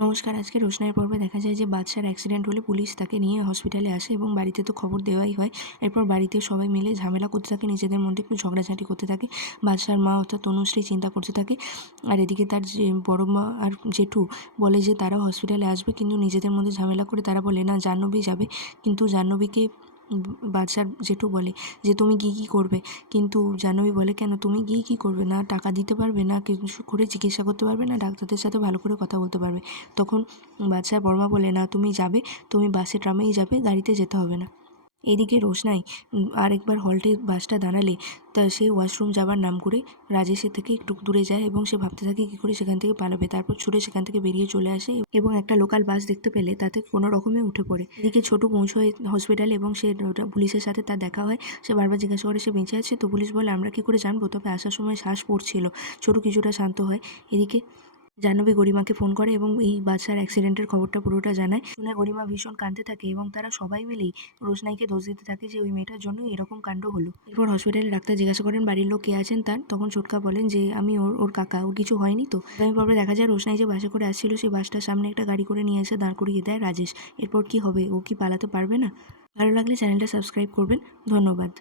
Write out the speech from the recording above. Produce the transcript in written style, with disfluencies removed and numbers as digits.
নমস্কার। আজকে রোশনাইয়ের পর্বে দেখা যায় যে বাদশার অ্যাক্সিডেন্ট হলে পুলিশ তাকে নিয়ে হসপিটালে আসে এবং বাড়িতে তো খবর দেওয়াই হয়। এরপর বাড়িতে সবাই মিলে ঝামেলা করতে থাকে, নিজেদের মধ্যে একটু ঝগড়াঝাঁটি করতে থাকে। বাদশার মা অর্থাৎ তনুশ্রী চিন্তা করতে থাকে, আর এদিকে তার যে বড় মা আর জেঠু বলে যে তারা হসপিটালে আসবে, কিন্তু নিজেদের মধ্যে ঝামেলা করে তারা বলে না জাহ্নবী যাবে। কিন্তু জাহ্নবীকে বাদশার জেঠু বলে যে তুমি কী করবে, কিন্তু জাহ্নবী বলে কেন তুমি গিয়ে কী করবে, না টাকা দিতে পারবে, না কিছু করে চিকিৎসা করতে পারবে, না ডাক্তারদের সাথে ভালো করে কথা বলতে পারবে। তখন বাদশার বড়মা বলে না তুমি যাবে, তুমি বাসে ট্রামেই যাবে, গাড়িতে যেতে হবে না। এদিকে রোশনাই আরেকবার হল্টে বাসটা দাঁড়ালে তা সে ওয়াশরুম যাবার নাম করে রাজেশের থেকে একটু দূরে যায় এবং সে ভাবতে থাকে কী করে সেখান থেকে পালাবে। তারপর ছুটে সেখান থেকে বেরিয়ে চলে আসে এবং একটা লোকাল বাস দেখতে পেলে তাতে কোনো রকমে উঠে পড়ে। এদিকে ছোটু পৌঁছয় হসপিটালে এবং সে পুলিশের সাথে তার দেখা হয়। সে বারবার জিজ্ঞাসা করে সে বেঁচে আছে, তো পুলিশ বলে আমরা কী করে জানবো, তবে আসার সময় শ্বাস পড়ছিল। ছোটু কিছুটা শান্ত হয়। এদিকে জাহ্নবী গরিমাকে ফোন করে এবং এই বাচ্চার অ্যাক্সিডেন্টের খবরটা পুরোটা জানায়। শুনে গরিমা ভীষণ কাঁদতে থাকে এবং তারা সবাই মিলেই রোশনাইকে দোষ দিতে থাকে যে ওই মেয়েটার জন্যই এরকম কাণ্ড হলো। এরপর হসপিটালে ডাক্তার জিজ্ঞাসা করেন বাড়ির লোক কে আছেন তার, তখন ছোটকা বলেন যে আমি ওর কাকা, ওর কিছু হয়নি তো। আগামী পর্বে দেখা যায় রোশনাই যে বাসে করে আসছিল সেই বাসটার সামনে একটা গাড়ি করে নিয়ে এসে দাঁড় করিয়ে দেয় রাজেশ। এরপর কি হবে, ও কি পালাতে পারবে না? ভালো লাগলে চ্যানেলটা সাবস্ক্রাইব করবেন। ধন্যবাদ।